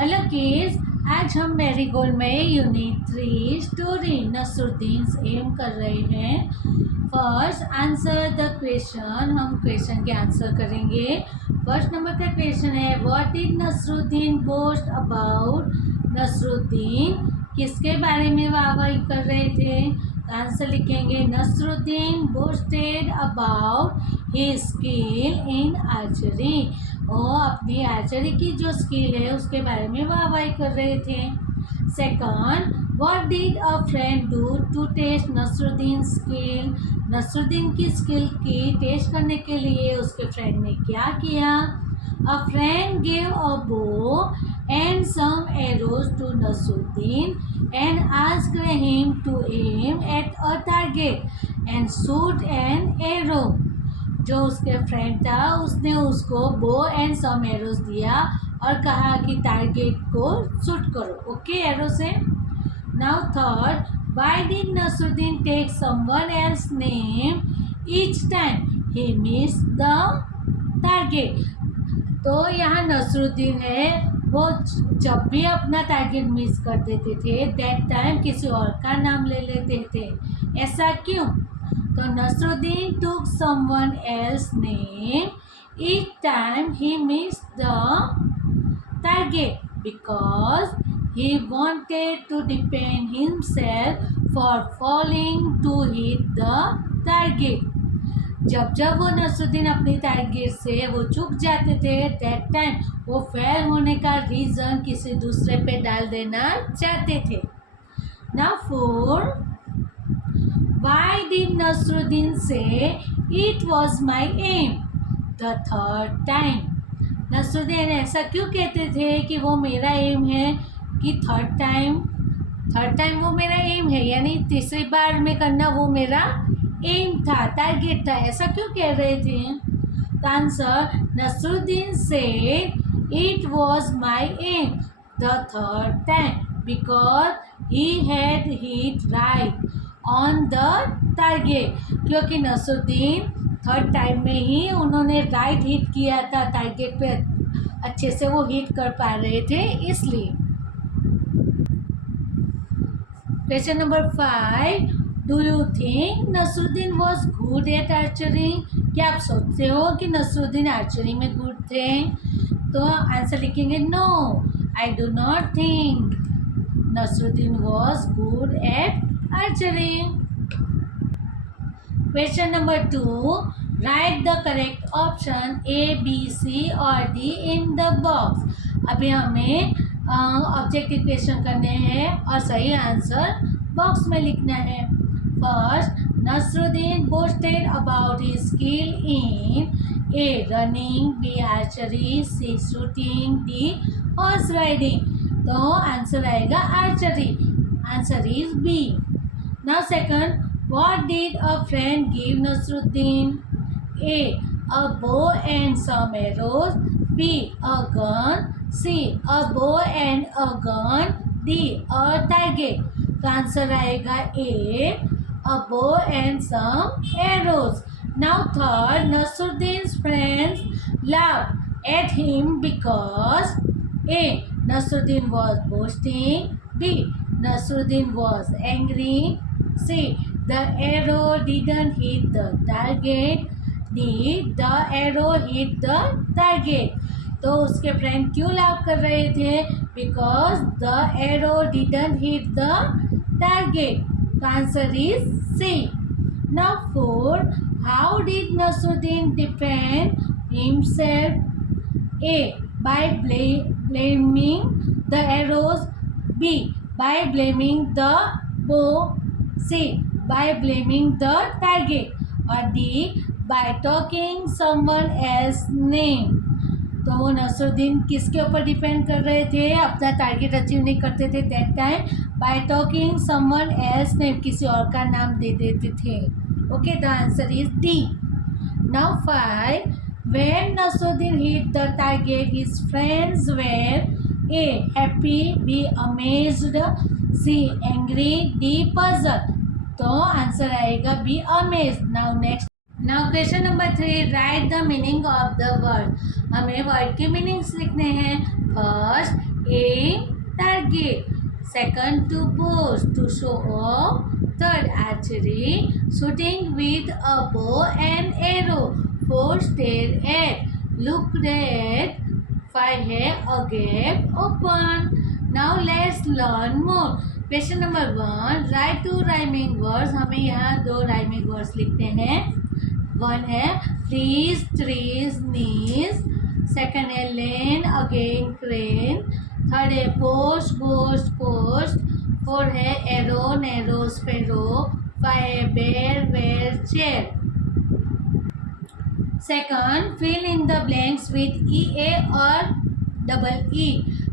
Hello kids, आज हम marigold में यूनिट 3 स्टोरी नसरुद्दीन एम कर रहे हैं। फर्स्ट आंसर द क्वेश्चन, हम क्वेश्चन के आंसर करेंगे। फर्स्ट नंबर का क्वेश्चन है what did Nasruddin boast about. Nasruddin किसके बारे में वाहवाही कर रहे थे? आंसर लिखेंगे Nasruddin boasted about his skill in archery. वो अपनी आर्चरी की जो स्किल है उसके बारे में वाहवाही कर रहे थे। Second, what did a friend do to test Nasruddin skill. Nasruddin की स्किल की टेस्ट करने के लिए उसके फ्रेंड ने क्या किया? अ friend gave a bow and some arrows to Nasruddin and asked him to aim at a target and shoot an arrow. जो उसके फ्रेंड था उसने उसको बो एंड सम एरोज दिया और कहा कि टारगेट को शूट करो, ओके, एरो से। Now third, why did Nasruddin take someone else name each time he miss the target. तो यहाँ नसरुद्दीन है वो जब भी अपना टारगेट मिस कर देते थे दैट टाइम किसी और का नाम ले लेते थे। ऐसा क्यों? तो Nasruddin took someone else's name each time he missed the target because he wanted to defend himself for failing to hit the target। जब जब वो नसरुद्दीन अपनी टारगेट से वो चूक जाते थे दैट टाइम वो फेल होने का रीज़न किसी दूसरे पे डाल देना चाहते थे। Now four, Why did Nasruddin say it was my aim the third time? Nasruddin ऐसा क्यों कहते थे कि वो मेरा एम है कि थर्ड टाइम वो मेरा एम है, यानी तीसरी बार में करना वो मेरा एम था, टारगेट था, ऐसा क्यों कह रहे थे? तो आंसर, Nasruddin said it was my aim the third time because he had hit right on the target. क्योंकि नसरुद्दीन थर्ड टाइम में ही उन्होंने राइट हिट किया था, टारगेट पे अच्छे से वो हिट कर पा रहे थे, इसलिए। Question number 5, do you think Nasruddin was good at archery. क्या आप सोचते हो कि नसरुद्दीन आर्चरी में गुड थे? तो आंसर लिखेंगे no, I do not think Nasruddin was good at archery। Question number 2, write the correct option A, B, C और D in the box। अभी हमें ऑब्जेक्टिव क्वेश्चन करने हैं और सही आंसर बॉक्स में लिखना है। First, Nasruddin boasted about his skill in A running, B archery, C shooting, D horse riding. तो आंसर आएगा archery, answer is B। Now second, what did a friend give Nasruddin? A, a bow and some arrows. B, a gun. C, a bow and a gun. D, a target. तो आंसर आएगा A, a bow and some arrows। Now third, Nasruddin's friends laughed at him because A, Nasruddin was boasting. B, Nasruddin was angry. C, the arrow didn't hit the target. D, the arrow hit the target। तो उसके friend क्यों लाभ कर रहे थे? Because the arrow didn't hit the target. तो answer is C. Now 4, how did Nasruddin defend himself? A, by blaming the arrows. B, by blaming the bow. C, by blaming the target और D, by talking someone else's name। तो वो नसरुद्दीन किसके ऊपर depend कर रहे थे? अपना target achieve नहीं करते थे that time bye talking someone else name, किसी और का नाम दे देते थे, okay. The answer is D. Now 5, when Nasruddin hit the target his friends were A, happy, B, amazed, C, angry, D, puzzled। तो आंसर आएगा B, amazed। Now next, now question number 3, right the meaning of the word. हमें word के meanings लिखने हैं। First, A Second, to pose, to show off. Third, archery, shooting with a bow and arrow. Fourth, stare at, look at. 5 है a gap open. Now let's learn more. Question number 1, write 2 rhyming words. हमें यहाँ 2 rhyming words लिखते हैं. 1 है please, trees, knees. Second है lane, again, crane. Third है post, ghost, post. 4 है arrow, narrow, sparrow. 5 है bear, where, chair. Second, fill in the blanks with E A और डबल ई.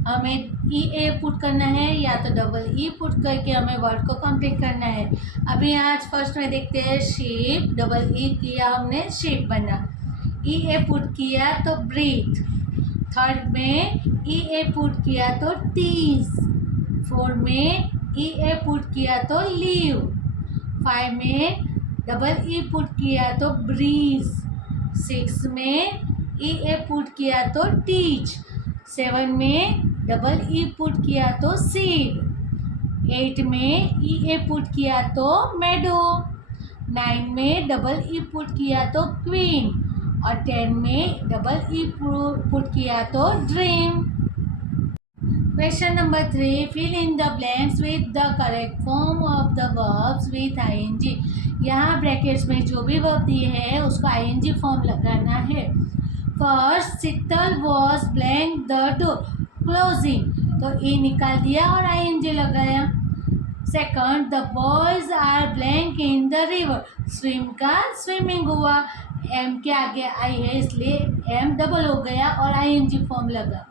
हमें ई ए पुट करना है या तो डबल ई पुट करके हमें वर्ड को कंप्लीट करना है. अभी आज फर्स्ट में देखते हैं शीप. डबल ई किया हमने, शीप बना. ई ए पुट किया तो ब्रीथ. थर्ड में ई ए पुट किया तो टीज. 4 में ई ए पुट किया तो लीव. 5 में डबल ई पुट किया तो ब्रीज. 6 में ई ए पुट किया तो टीच. 7 में डबल ई पुट किया तो सीड. 8 में ई ए पुट किया तो मेडो. 9 में डबल ई पुट किया तो क्वीन. और 10 में डबल ई पुट किया तो dream. Question number 3, fill in the blanks with the correct form of the verbs with ING. यहाँ ब्रैकेट्स में जो भी वर्ब दिए हैं उसको आईएनजी फॉर्म लगाना है. First, Sheetal was blank the door, closing. तो ए निकाल दिया और आईएनजी लगाया. Second, the boys are blank in the river, swim का स्विमिंग हुआ. एम के आगे आई है इसलिए एम डबल हो गया और आईएनजी फॉर्म लगा.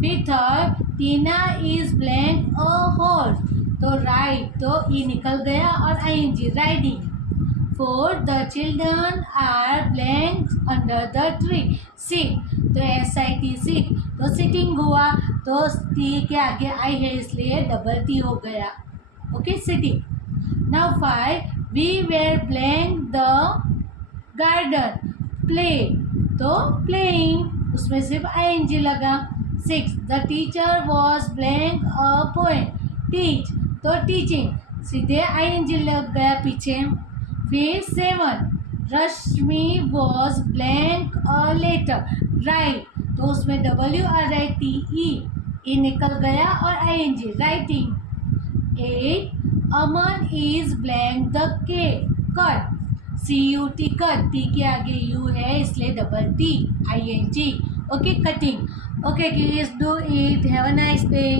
फिर third, Tina is blank a horse. तो राइड, तो ई निकल गया और ING, riding. Fourth, the children are blank under the tree, sit. तो एस आई टी, सिट. तो सिटिंग हुआ तो टी के आगे आई है इसलिए डबल टी हो गया. Okay, sitting. Now 5, we were blank the garden, play. तो प्लेइंग, उसमें सिर्फ आईएनजी लगा. 6, the teacher was blank a poem, teach. तो टीचिंग, सीधे आईएनजी लग गया पीछे. फिर 7, Rashmi was blank a letter, write. तो उसमें डब्ल्यू आ रहा है टी ई निकल गया और I N G, writing. 8, Aman is blank the cut, C U T, cut. T के आगे यू है इसलिए double T, I N G. Okay, cutting. Okay, kids, do it. Have a nice day.